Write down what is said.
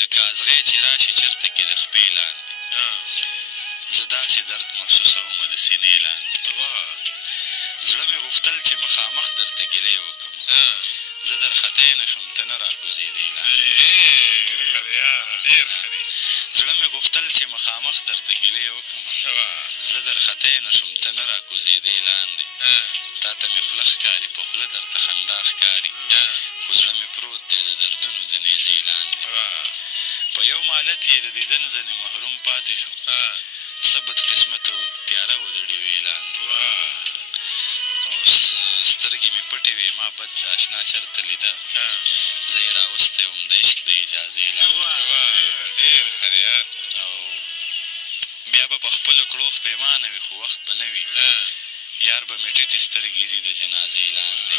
لکه ازغی چې راشي چېرته کې د خپې لاندې زه داسې درد محسوسومه د سینې لاندې زړه مې غوښتل چې مخامخ درته ګیلې وکړم زه درخطی نه شوم ته نه راکوزېدې لاندې زړه مې غوښتل چې مخامخ درته ګیلې وکړم زه درخطی نه شوم ته نه راکوزېدې لاندې تا ته مې خوله ښکاري په خوله درته خندا ښکاري خو زړه مې پروت دی د دردونو د نیزې لاندې په یو مالت یې د دیدن ځنې محروم پاتې شو څه بد قسمته و تیاره و د ډېوې لاندې اوس سترګې مې پټې وې ما بد د اشنا چېرته لیده زه یې راوستی وم د عشق د اجازې لاندې او بیا به په خپلو کړو پښیمانه وي خو وخت به نه وي یار به مې ټیټې سترګې ځي د جنازې لاندې